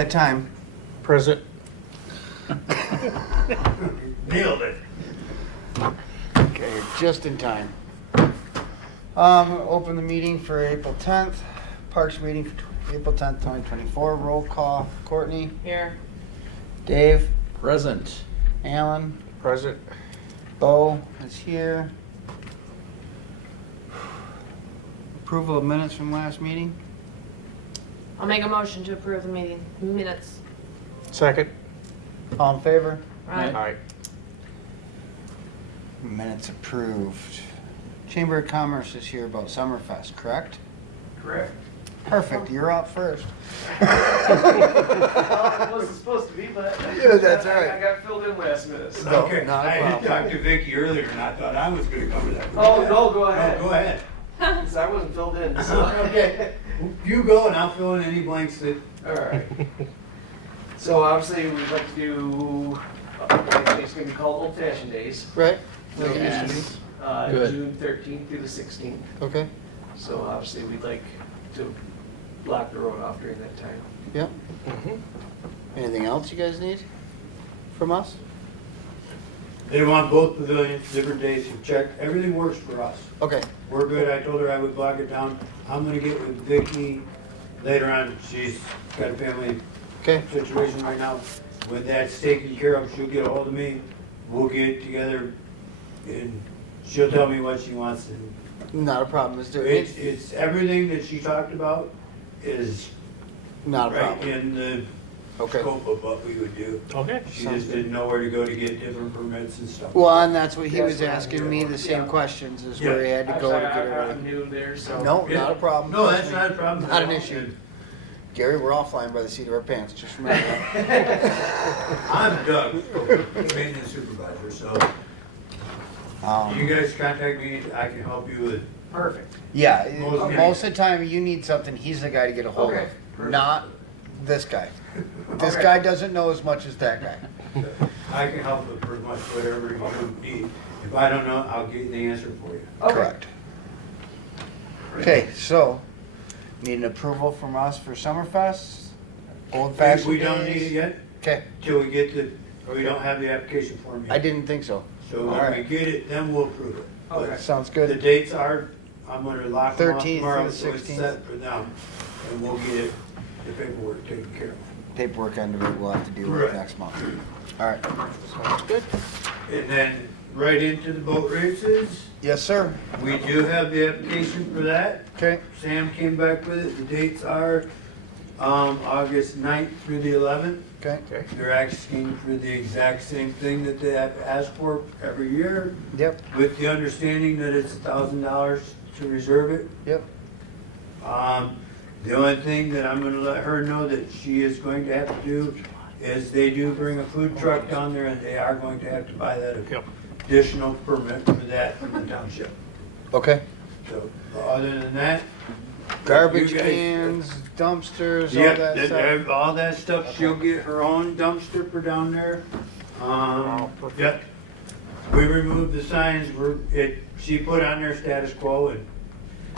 that time. Present. Nailed it. Okay, just in time. Open the meeting for April 10th. Parks meeting for April 10th, 2024. Roll call. Courtney. Here. Dave. Present. Alan. Present. Bo is here. Approval of minutes from last meeting. I'll make a motion to approve the meeting minutes. Second. All in favor? Right. Aye. Minutes approved. Chamber of Commerce is here about Summerfest, correct? Correct. Perfect, you're up first. Well, it wasn't supposed to be, but Yeah, that's all right. I got filled in last minute. So. No, Okay, not a I had problem. talked to Vicky earlier and I thought I was gonna cover that. Oh, no, go ahead. No, go ahead. 'Cause I wasn't filled in. So. Okay, you go and I'll fill in any blanks that, All right. So obviously we'd like to do, it's gonna be called Old Fashioned Days. Right? So Like it used to be. it's, Good. June 13th through the 16th. Okay, So obviously we'd like to block the road off during that time. yep. Anything else you guys need from us? they want both pavilions, different days to check. Everything works for us. Okay, We're good. I told her I would block it down. I'm gonna get with Vicky later on. She's got a family okay, situation right now. When that's taken care of, she'll get a hold of me. We'll get together and she'll tell me what she wants to do. not a problem. Is there, It's everything that she talked about is not a right problem. in the Okay. scope of what we would do. Okay. She Sounds just good. didn't know where to go to get different permits and stuff. Well, and that's what he That's was what I'm asking here me, for. the same Yeah. questions, is where he had to go to get it I'm right. new there, so. No, Yeah. not a problem. No, Trust that's me. not a problem. Not at an all. issue. Gary, we're all flying by the seat of our pants, just remember that. I'm Doug, maintenance supervisor, so you guys contact me, I can help you with. Perfect. Yeah, Okay. most of the time you need something, he's the guy to get a hold Okay, of, perfect. not this guy. This Okay. guy doesn't know as much as that guy. I can help with pretty much whatever you need. If I don't know, I'll get the answer for you. Okay. Correct. Okay, so, need an approval from us for Summerfest? Old fashioned We don't need it yet, Okay, till we get the, we don't have the application form yet. I didn't think so. So All when we right. get it, then we'll approve it. But Okay. Sounds The good. dates are, I'm gonna lock them off 13th tomorrow, through the so it's 16th. set for them. And we'll get it, the paperwork taken care of. Paperwork end of it we'll have to deal with Right. next month. All right, sounds good. And then right into the boat races, Yes, sir. we do have the application for that. Okay, Sam came back with it. The dates are August 9th through the 11th. okay, They're asking for the exact same thing that they have to ask for every year, yep, with the understanding that it's $1,000 to reserve it. yep. The only thing that I'm gonna let her know that she is going to have to do is they do bring a food truck down there and they are going to have to buy that Yep. additional permit for that from the township. Okay. So, other than that. Garbage you guys- cans, dumpsters, all Yeah, that stuff. all that stuff, she'll get her own dumpster for down there. perfect. Yep. We removed the signs, she put on there status quo and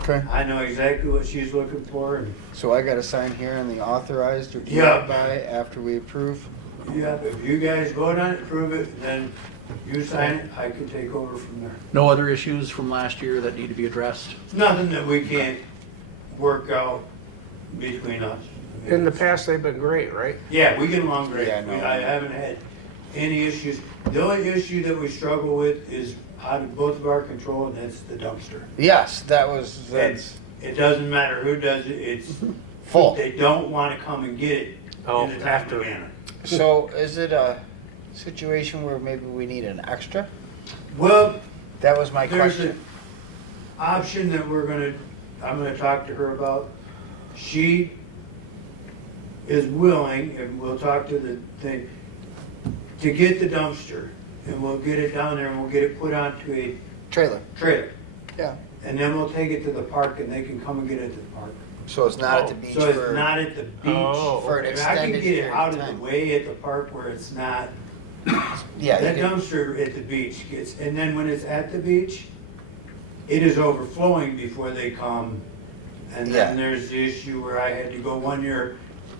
Okay. I know exactly what she's looking for and, So I got to sign here on the authorized or Yeah. by after we approve? yeah, if you guys vote on it, approve it, then you sign it, I can take over from there. No other issues from last year that need to be addressed? Nothing that we can't work out between us. In the past, they've been great, right? Yeah, we get along great. Yeah, no. I haven't had any issues. The only issue that we struggle with is out of both of our control, and that's the dumpster. Yes, that's It doesn't matter who does it, it's, full. they don't wanna come and get it Oh, in a timely after. manner. So is it a situation where maybe we need an extra? Well, That was my there's an question. option that I'm gonna talk to her about. She is willing, and we'll talk to the thing, to get the dumpster, and we'll get it down there and we'll get it put onto a Trailer. trailer. Yeah. And then we'll take it to the park and they can come and get it at the park. So it's not at the beach So it's for, not at the beach. Oh, for an If I can extended get it period out of of the time. way at the park where it's not, Yeah, that you can- dumpster at the beach gets, and then when it's at the beach, it is overflowing before they come. And then Yeah. there's the issue where I had to go one year,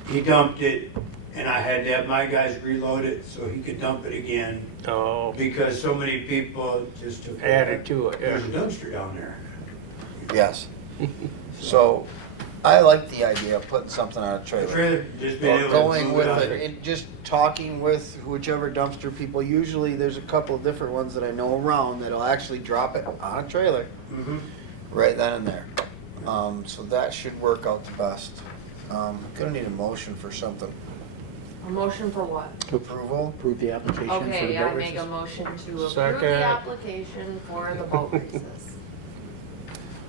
he dumped it and I had to have my guys reload it so he could dump it again, Oh, because so many people just took it. added to it, There's a yeah. dumpster down there. Yes. So, I like the idea of putting something on a The trailer. trailer, just being Or able to going move with out it, there. and just talking with whichever dumpster people, usually there's a couple of different ones that I know around that'll actually drop it on a trailer Mhm. right then and there. So that should work out the best. Gonna need a motion for something. A motion for what? Approval? Approve the application for the Okay, I boat make a races. motion to approve Second. the application for the boat races.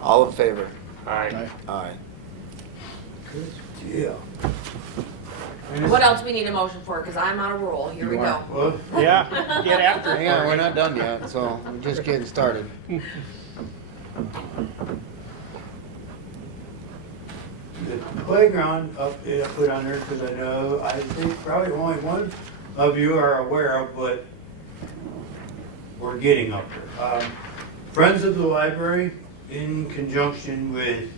All in favor? Aye. Aye. Yeah. What else we need a motion for? Cause I'm on a roll. Here we You go. are. Well, Yeah, get after Hang on, we're it. not done yet, so we're just getting started. the playground up, I put on there, because I think probably only one of you are aware of, but we're getting up there. Friends of the Library, in conjunction with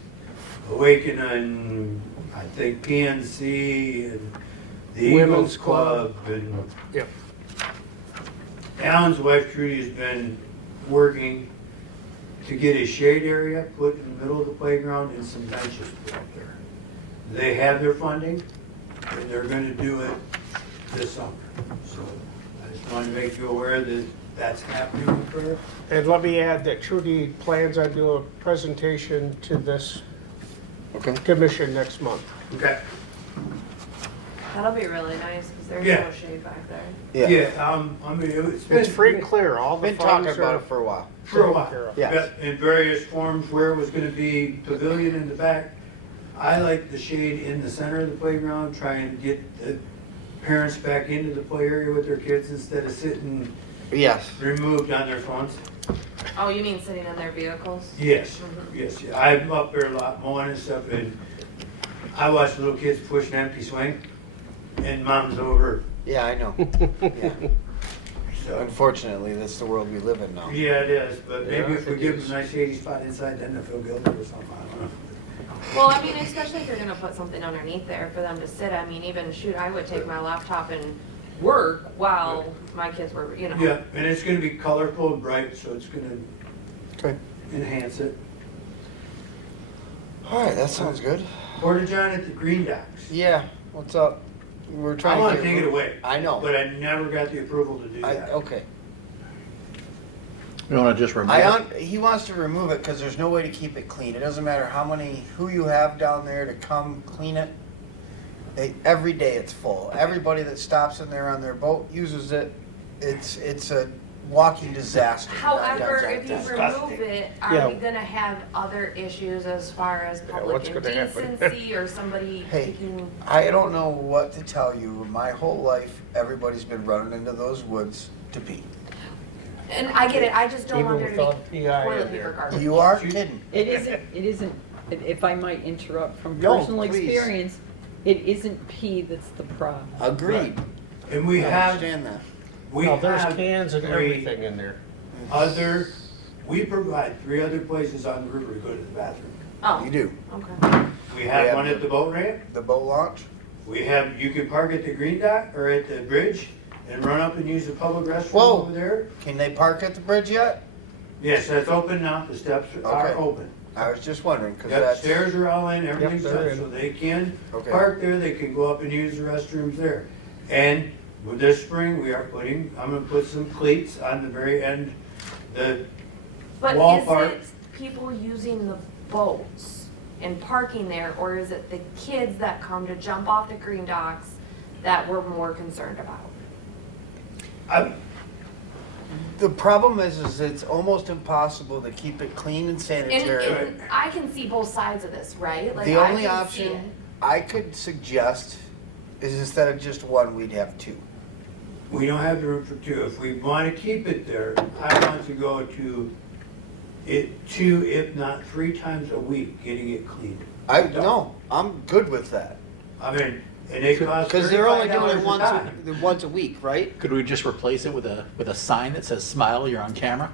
Awakening, I think PNC and the Women's Eagles Club. Club, and Yep. Alan's wife Trudy has been working to get a shade area put in the middle of the playground and some benches put up there. They have their funding, and they're gonna do it this summer. So I just wanted to make you aware that that's happening for her. And let me add that Trudy plans on doing a presentation to this Okay. commission next month. Okay. That'll be really nice, cause there's Yeah. no shade back there. Yeah. I mean, it's been. It's free and clear, all the Been talking funds about are it for a while. For a while. taken care of. Yes. In various forms, where it was gonna be pavilion in the back. I like the shade in the center of the playground, try and get the parents back into the play area with their kids instead of sitting Yes. removed on their phones. Oh, you mean sitting in their vehicles? Yes, Mhm. yes, yeah. I'm up there a lot mowing and stuff, and I watch little kids push an empty swing, and mom's over, Yeah, I know. Yeah. so. Unfortunately, that's the world we live in now. Yeah, it is, but maybe Yeah, if we it give is. them a nice shady spot inside, then they'll feel guilty or something, I don't know. Well, I mean, especially if you're gonna put something underneath there for them to sit, I mean, even shoot, I would take my laptop and work while my kids were, you know. Yeah, and it's gonna be colorful and bright, so it's gonna Okay. enhance it. All right, that sounds good. PortaJon at the Green Docks. Yeah, what's up? We're I trying wanna to take it away, I know. but I never got the approval to do that. Okay. You wanna just remove it? He wants to remove it because there's no way to keep it clean. It doesn't matter who you have down there to come clean it. Every day it's full. Everybody that stops in there on their boat uses it. It's a walking disaster. However, if you Disgusting. remove it, Yeah. are we gonna have other issues as far as public what's gonna happen? indecency or somebody Hey, taking? I don't know what to tell you. My whole life, everybody's been running into those woods to pee. And I get it, I just don't Even want there to without be PI in toilet there. paper garbage. You are kidding. It isn't, if I might interrupt from No, personal please. experience, it isn't pee that's the problem. Agreed. And we I have, understand that. we No, there's have cans and three everything in there. we provide 3 other places on the river to go to the bathroom. Oh, You do. okay. We have Yeah. one at the boat ramp, The boat launch? you can park at the green dock or at the bridge and run up and use the public restroom Whoa. over there. Can they park at the bridge yet? Yes, that's open now, the steps are Okay. open. I was just wondering, because Yep, that's. stairs are all in, everything's they're done, in. so they can Okay. park there, they can go up and use the restrooms there. And with this spring, I'm gonna put some cleats on the very end, the But wall is part. it people using the boats and parking there, or is it the kids that come to jump off the green docks that we're more concerned about? The problem is it's almost impossible to keep it clean and sanitary. And I can see both sides of this, right? Like, The I only can see option it. I could suggest is instead of just one, we'd have 2. We don't have the room for 2. If we wanna keep it there, I want to go to it 2, if not 3 times a week, getting it cleaned. No, I'm good with that. I mean, and they cost Because they're only doing $35 it a time. once a week, right? Could we just replace it with a sign that says "Smile, you're on camera"?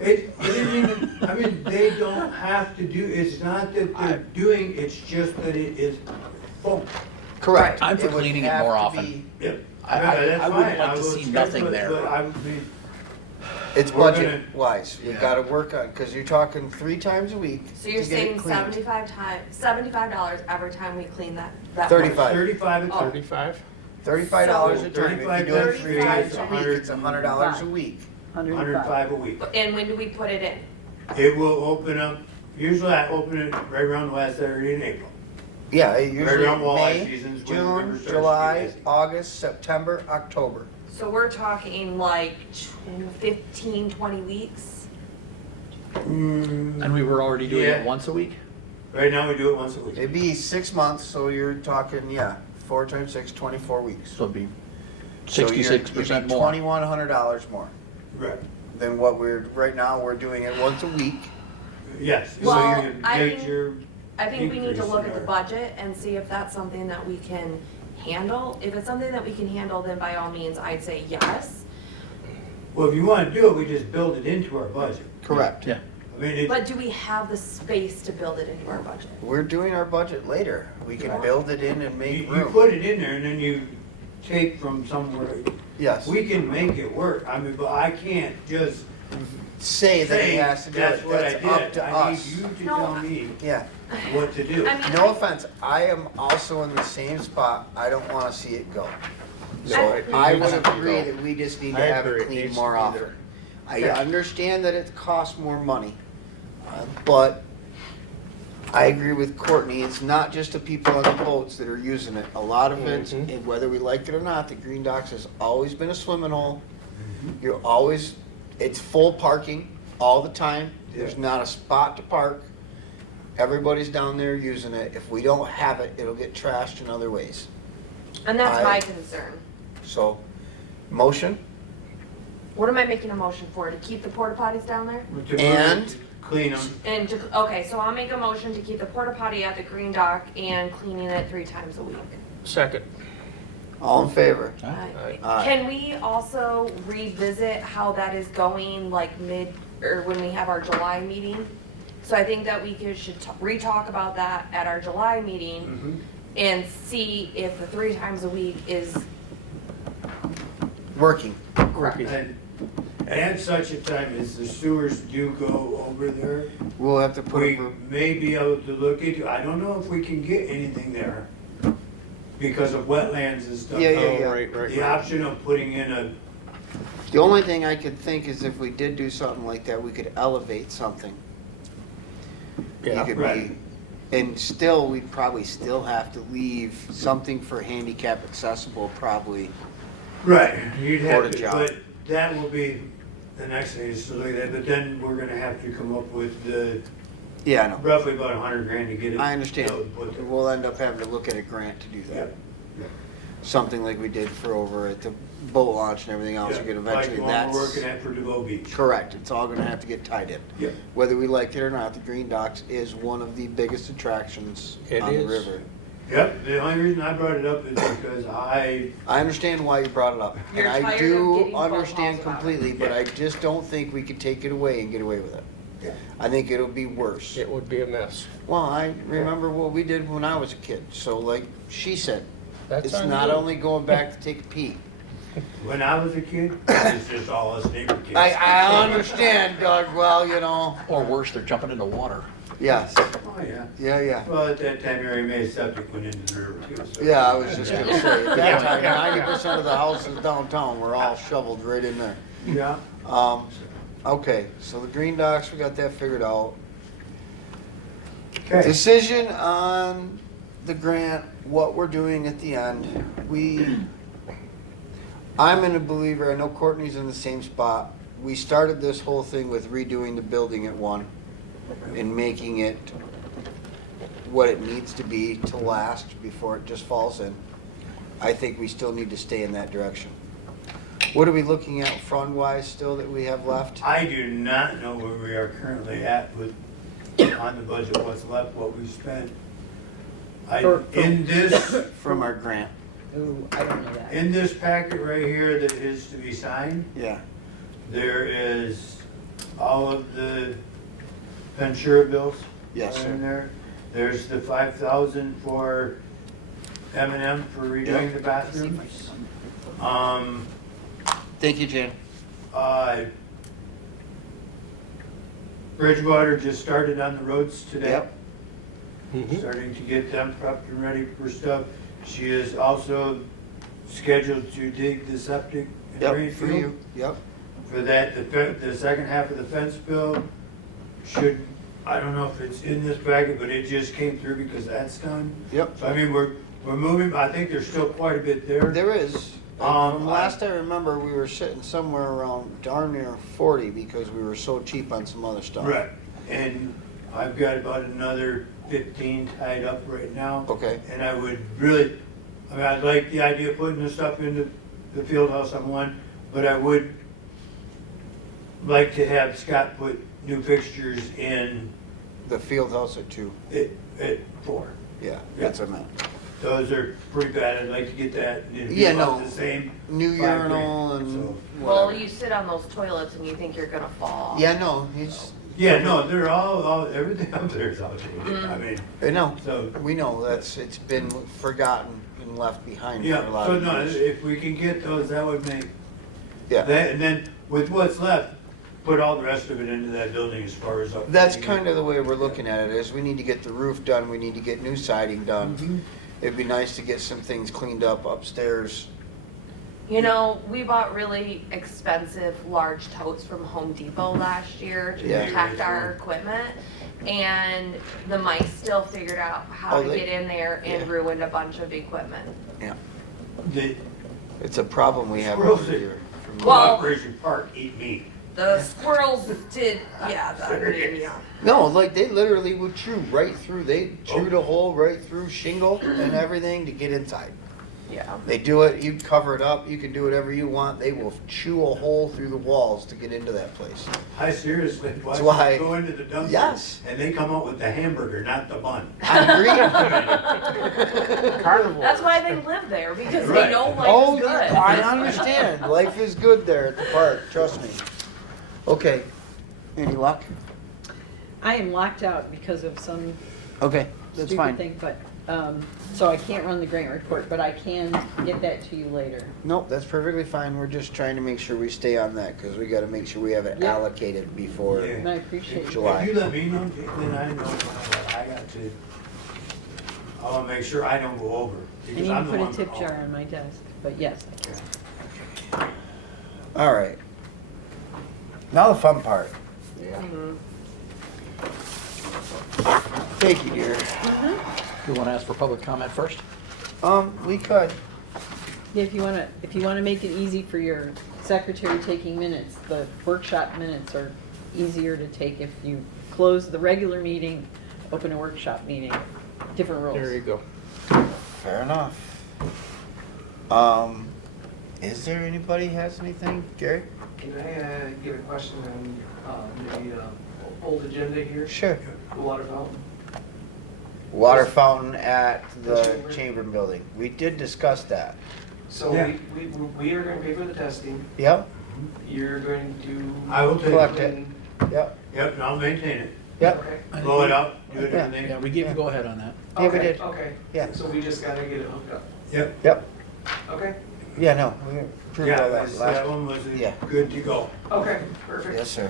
It isn't even, I mean, they don't have to do, it's not that they're doing, it's just that it is full. Correct. I'm for It would cleaning it have more to often. be- Yep. I That's would fine. like to will see schedule nothing it, there. But I would be, It's We're budget wise. We've Yeah. gotta work on, cause you're talking 3 times a week. So you're to get it saying cleaned. $75 every time we clean that? 35. 35 a Oh. ton. 35? $35 So a time. If you do it 35 3 times a week, $100 it's $100 a week. 105 a week. And when do we put it in? It will open up, usually I open it right around the last Saturday in April. Yeah, usually around walleye May, seasons when the river June, starts to July, get busy. August, September, October. So we're talking like 15, 20 weeks? And we were already doing Yeah. it once a week? Right now we do it once a week. It'd be 6 months, so you're talking, yeah, 4 times 6, 24 weeks. So it'd be So you're- 66% you'd be more. $2,100 more Right. than what right now, we're doing it once a week. Yes. So Well, you I get think- your I think we need to increase look in at the our- budget and see if that's something that we can handle. If it's something that we can handle, then by all means, I'd say yes. Well, if you want to do it, we just build it into our budget. Correct. Yeah. I mean, it, But do we have the space to build it into our budget? We're doing our budget later. We can build it in and you, make you room. put it in there and then you take from somewhere. Yes. We can make it work. I mean, but I can't just Say that he say, has to do it. that's what I That's up did. to I need us. you to No, tell me Yeah. what to do. I mean, No offense, I am also in the same spot. I don't wanna see it go. So No, I it would needs to agree go. that we just need I to have agree, it it cleaned needs more to be often. there. I Okay. understand that it costs more money, but I agree with Courtney, it's not just the people on the boats that are using it. A lot of it, Mhm. and whether we like it or not, the Green Docks has always been a swimming hole. You're always, it's full parking all the time. There's not a spot to park. Everybody's down there using it. If we don't have it, it'll get trashed in other ways. And that's I- my concern. So, motion? What am I making a motion for? To keep the porta potties down there? To move And- it, clean them. And to, okay, so I'll make a motion to keep the porta potty at the green dock and cleaning it 3 times a week. Second. All in favor? Aye. Aye. Can we also revisit how that is going, like or when we have our July meeting? So I think that we should re-talk about that at our July meeting and see if the 3 times a week is, Working. And at such a time as the sewers do go over there, We'll have to put we a, may be able to look into, I don't know if we can get anything there because of wetlands and stuff. Yeah, yeah, Oh, yeah. right. The option of putting in a, the only thing I could think is if we did do something like that, we could elevate something. You Yeah. could Right. be, and still, we'd probably still have to leave something for handicap accessible, probably. right, you'd have to, PortaJon. but that will be the next thing is to look at that, but then we're gonna have to come up with the, Yeah, I know. roughly about $100,000 to get it. I understand. put there. We'll end up having to look at a grant to do that. Yeah. Something like we did for over at the boat launch and everything else, you could eventually, Like the one we're that's. working at for DeVoe Beach. Correct, it's all gonna have to get tied in. Yeah. Whether we like it or not, the Green Docks is one of the biggest attractions It on the is. river. Yep, the only reason I brought it up is because I understand why you brought it up. You're And I tired of do getting phone understand calls about completely, it. but Yeah. I just don't think we could take it away and get away with it. Yeah. I think it'll be worse. It would be a mess. Well, I remember what we did when I was a kid, so like she said, That's it's on not you. only going back to take a pee. When I was a kid, it's just all us neighbor kids. I understand, Doug, well, you know, Or worse, they're jumping into water. yes, Oh, yeah. yeah. Well, at that time, Mary Mae's septic went into the river too, so. Yeah, I was just gonna say, at that time, 90% of the houses downtown were all shoveled right in there. Yeah. Okay, so the Green Docks, we got that figured out. Okay. Decision on the grant, what we're doing at the end. I'm a believer, I know Courtney's in the same spot. We started this whole thing with redoing the building at one and making it what it needs to be to last before it just falls in. I think we still need to stay in that direction. What are we looking at fund-wise still that we have left? I do not know where we are currently at with, on the budget, what's left, what we spent. In this, From our grant, Ooh, I don't know that. in this packet right here that is to be signed, yeah. there is all of the Ventura bills. Yes, are sir. in there. There's the 5,000 for M&M for redoing the bathrooms. Thank you, Jan. Bridgewater just started on the roads today. Yep. Starting to get them prepped and ready for stuff. She is also scheduled to dig the septic and Yep, drain for field. you, yep. For that, the second half of the fence bill should, I don't know if it's in this packet, but it just came through because that's done. Yep. So I mean, we're moving, I think there's still quite a bit there. There is. Um, Last I remember, we were sitting somewhere around darn near 40 because we were so cheap on some other stuff. Right, and I've got about another 15 tied up right now. Okay. And I would really, I mean, I'd like the idea of putting this stuff into the field house on one, but I would like to have Scott put new fixtures in The field house at 2. at 4. Yeah, that's what I meant. Those are pretty bad, I'd like to get that, it'd be Yeah, about no. the same. New $5 urinal grand, and so. Well, whatever. you sit on those toilets and you think you're gonna fall. Yeah, no, he's, Yeah, no, they're all, everything up there is outdated, I mean, I know. so. We know it's been forgotten and left behind for Yeah, a lot so of no, years. if we can get those, that would make, Yeah. that, and then with what's left, put all the rest of it into that building as far as up. That's kind of the way we're looking at it, is we need to get the roof done, we need to get new siding done. Mhm. It'd be nice to get some things cleaned up upstairs. You know, we bought really expensive large totes from Home Depot last year to Yeah. protect our equipment. And the mice still figured out how Oh, to they- get in there and yeah. ruined a bunch of equipment. Yeah. The It's a problem we have Squirrels over did- here. Well- Operation Park eat meat. The squirrels did, yeah, yeah. No, like they literally would chew right through, they chewed a hole right through shingle and everything to get inside. Yeah. They do it, you cover it up, you can do whatever you want, they will chew a hole through the walls to get into that place. I seriously, That's watch why- them go into the dumpster. Yes. And they come out with the hamburger, not the bun. I'm Carnivore. That's why they live there, because they Right. know life Oh, is good. I understand, life is good there at the park, trust me. Okay, any luck? I am locked out because of some Okay, that's stupid fine. thing, but, so I can't run the grant report, but I can get that to you later. Nope, that's perfectly fine, we're just trying to make sure we stay on that, because we gotta make sure we have it Yeah. allocated before. Yeah. And I appreciate it. July. If you let me know, then I know what I got to, I wanna make sure I don't go over. I because need I'm to the put a one tip that- jar on my desk, but yes, I can. All right. Now the fun part. Yeah. Thank you, dear. You want to ask for public comment first? We could. Yeah, if you wanna make it easy for your secretary taking minutes, the workshop minutes are easier to take if you close the regular meeting, open a workshop meeting, different rules. There you go. Fair enough. Is there anybody has anything, Gary? Can I give a question on the old agenda here? Sure. The water fountain? Water fountain at the Chamber. chamber building. We did discuss that. So Yeah. we are going to pay for the testing. Yep, You're going to. I will take Collect it. it. yep, Yep, and I'll maintain it. yep. Okay. Blow it up, do it Yeah. everything. Yeah, we gave you go ahead on that. Yeah, we Okay, did. Okay. Yeah. So we just got to get it hooked up. Yep. Yep. Okay. Yeah, no, we approved Yeah, all that that last. one was Yeah. good to go. Okay, perfect. Yes, sir.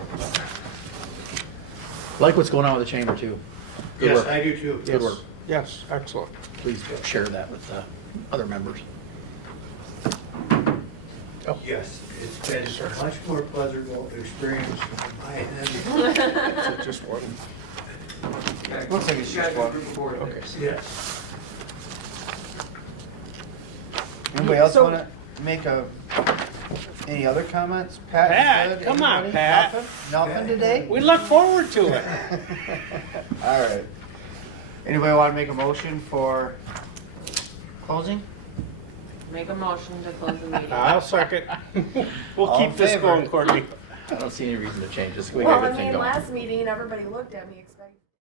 Like what's going on with the chamber too. Good Yes, work. I do too. Good work. Yes, excellent. Please share that with other members. Yes, it's been a much more pleasurable experience on my end. Is it just one? Okay. Looks like it's You got just a one. group of board Okay. members. Yes. Anybody else So- wanna make any other comments? Pat, you Pat, good? come on, Anybody? Pat. Nothing today? We look forward to it. All right. Anybody wanna make a motion for closing? Make a motion to close the meeting. I'll second. We'll All in keep this favor? going, Courtney. I don't see any reason to change this. We Well, got a I good thing mean, going. last meeting, everybody looked at me expecting.